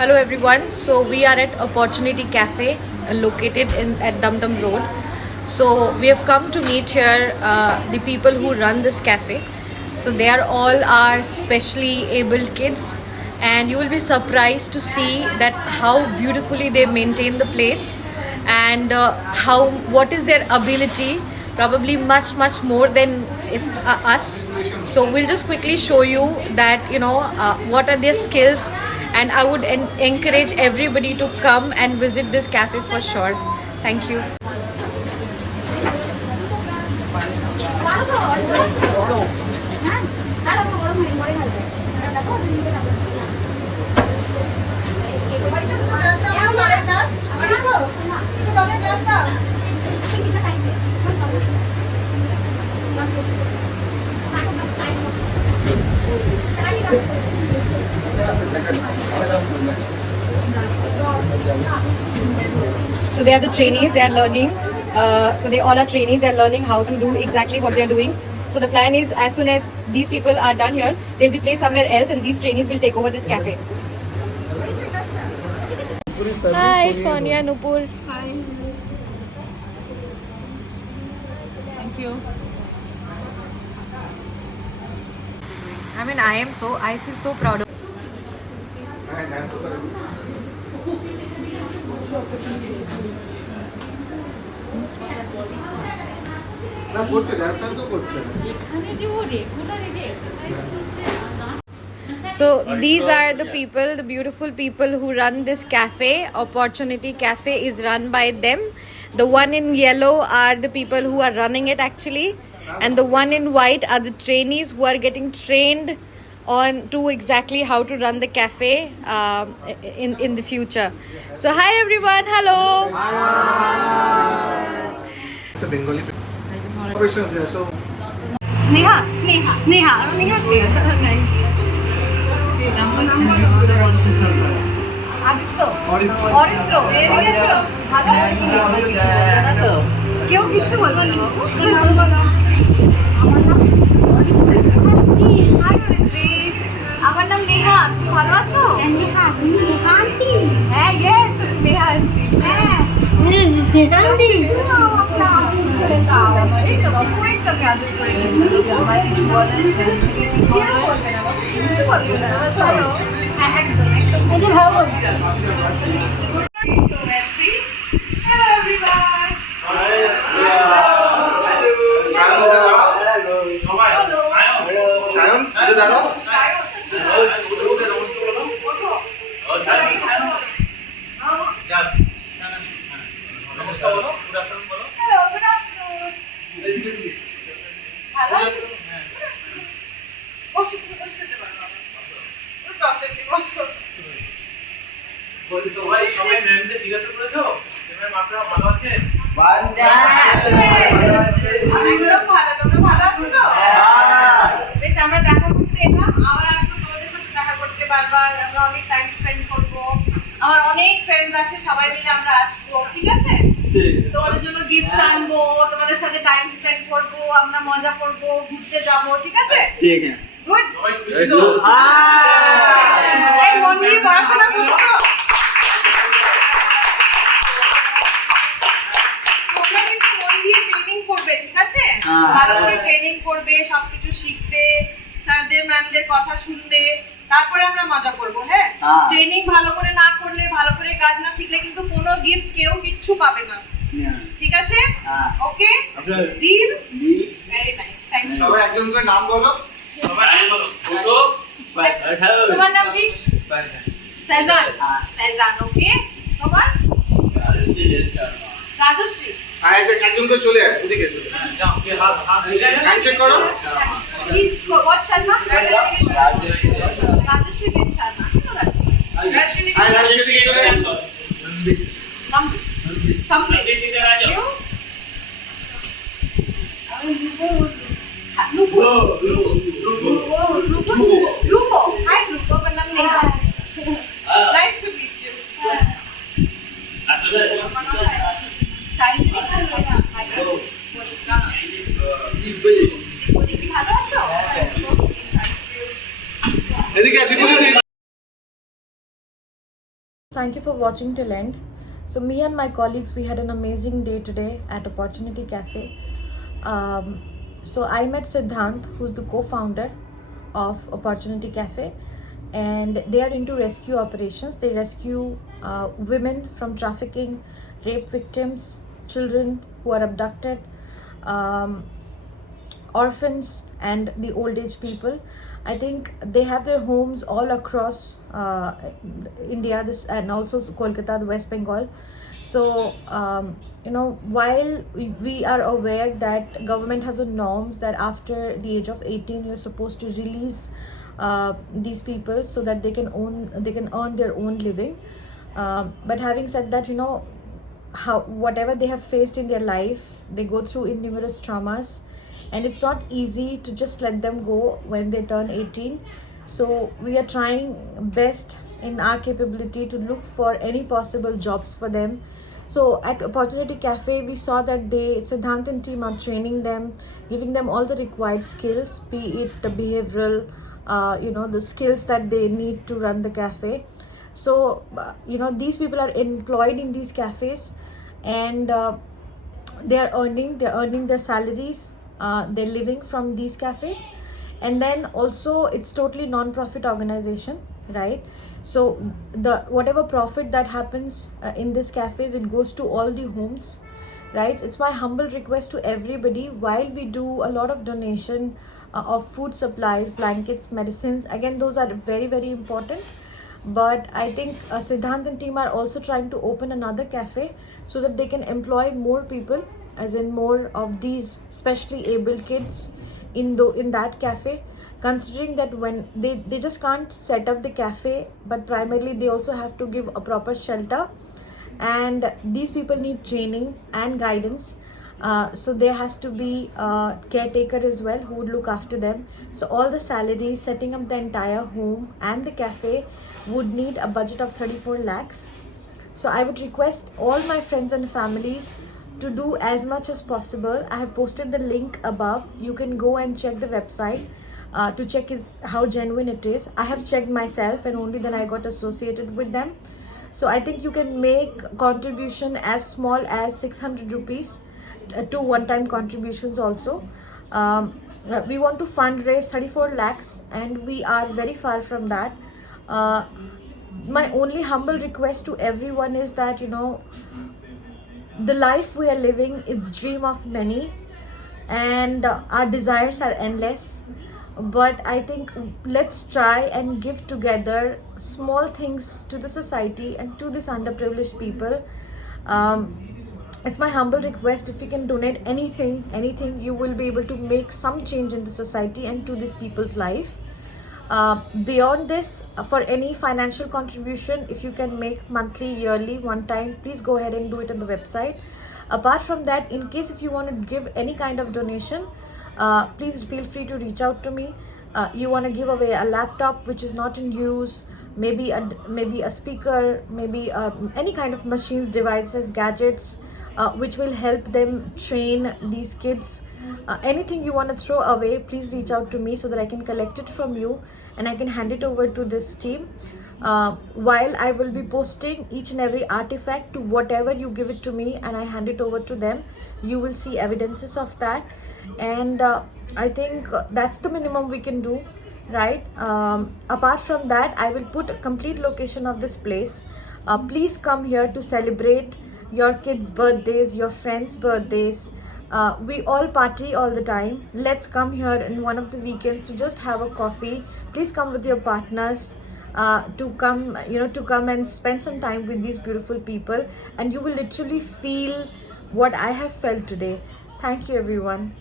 Hello everyone. So we are at Opportunity Cafe located at Dum Dum Road. So we have come to meet here the people who run this cafe. So they are all our specially abled kids, and you will be surprised to see that how beautifully they maintain the place and how what is their ability, probably much more than us. So we'll just quickly show you that what are their skills, and I would encourage everybody to come and visit this cafe for sure. Thank you. So they are the trainees, they are learning. So they all are trainees, they are learning how to do exactly what they are doing. So the plan is, as soon as these people are done here, they'll be placed somewhere else and these trainees will take over this cafe. Hi, Sonia, Nupur. Hi. Thank you. I mean, I feel so proud of. So these are the people, the beautiful people who run this cafe. Opportunity Cafe is run by them. The one in yellow are the people who are running it actually, and the one in white are the trainees who are getting trained on to exactly how to run the cafe in the future. So hi everyone, hello. It's a Bengali operations there. So Sneha. Nice. কেউ কিছু বলবো না আমার নাম নেহা, তুমি ভালো আছো? হ্যাঁ, ইয়েস, নেহা আন্টি। Shayon, इधर दाঁড়াও। একদম ভালো, তোমরা ভালো আছো তো? বেশ, আমরা দেখা করতে এলাম, আবার আসবো তোমাদের সাথে দেখা করতে বারবার। আমরা অনেক টাইম স্পেন্ড করবো, আমার অনেক ফ্রেন্ডস আছে, সবাই মিলে আমরা আসবো, ঠিক আছে? তোমাদের জন্য গিফট আনবো, তোমাদের সাথে টাইম স্পেন্ড করবো, আমরা মজা করবো, ঘুরতে যাবো, ঠিক আছে? ঠিক আছে, গুড। এই মন দিয়ে পড়াশোনা করছো? তোমরা কিন্তু মন দিয়ে ট্রেনিং করবে, ঠিক আছে? ভালো করে ট্রেনিং করবে, সবকিছু শিখবে, স্যারদের ম্যামদের কথা শুনবে, তারপরে আমরা মজা করব। হ্যাঁ, ট্রেনিং ভালো করে না করলে, ভালো করে কাজ না শিখলে কিন্তু কোনো গিফট কেউ কিচ্ছু পাবে না, ঠিক আছে? Okay, deal. Very nice, thank you. সবাই একজন করে নাম বলো। সবাই বলো। তোমার নাম কি? ফেজান। ফেজান, ওকে। তোমার? রাজশ্রী। হ্যাঁ, একজন করে চলে আয়, ওদিকে চলে। যাও, কে হাত হ্যান্ডশেক করো। What Sharma? Rajashri Dev Sharma. আয় রাজকে দিকে চলে আয়। Something. You? Rupo. Hi Rupo, my name is Neha. Nice to meet you. ভালো আছো? এদিকে Thank you for watching till end. So me and my colleagues, we had an amazing day today at Opportunity Cafe. So I met Siddhant, who's the co-founder of Opportunity Cafe, and they are into rescue operations. They rescue women from trafficking, rape victims, children who are abducted, orphans, and the old age people. I think they have their homes all across India, this and also Kolkata, the West Bengal. So while we are aware that government has a norms that after the age of 18 you're supposed to release these people so that they can earn their own living. But having said that, how whatever they have faced in their life, they go through in numerous traumas, and it's not easy to just let them go when they turn 18. So we are trying best in our capability to look for any possible jobs for them. So at Opportunity Cafe, we saw that Siddhant and team are training them, giving them all the required skills, be it the behavioral, the skills that they need to run the cafe. So these people are employed in these cafes, and they're earning their salaries. They're living from these cafes, and then also it's totally non-profit organization, right? So the whatever profit that happens in these cafes, it goes to all the homes, right? It's my humble request to everybody, while we do a lot of donation of food supplies, blankets, medicines, again those are very very important, but I think Siddhant and team are also trying to open another cafe so that they can employ more people, as in more of these specially able kids in that cafe, considering that when they just can't set up the cafe, but primarily they also have to give a proper shelter, and these people need training and guidance. So there has to be a caretaker as well who would look after them. So all the salaries, setting up the entire home and the cafe would need a budget of 34 lakhs. So I would request all my friends and families to do as much as possible. I have posted the link above. You can go and check the website to check how genuine it is. I have checked myself, and only then I got associated with them. So I think you can make contribution as small as 600 rupees to one-time contributions also. We want to fundraise 34 lakhs, and we are very far from that. My only humble request to everyone is that the life we are living, it's dream of many, and our desires are endless. But I think let's try and give together small things to the society and to this underprivileged people. It's my humble request, if you can donate anything, you will be able to make some change in the society and to these people's life. Beyond this, for any financial contribution, if you can make monthly, yearly, one time, please go ahead and do it on the website. Apart from that, in case if you want to give any kind of donation, please feel free to reach out to me. You want to give away a laptop which is not in use, maybe a speaker, maybe any kind of machines, devices, gadgets which will help them train these kids. Anything you want to throw away, please reach out to me so that I can collect it from you and I can hand it over to this team. While I will be posting each and every artifact to whatever you give it to me and I hand it over to them, you will see evidences of that. And I think that's the minimum we can do, right? Apart from that, I will put a complete location of this place. Please come here to celebrate your kids' birthdays, your friends' birthdays. We all party all the time. Let's come here in one of the weekends to just have a coffee. Please come with your partners to come and spend some time with these beautiful people, and you will literally feel what I have felt today. Thank you, everyone.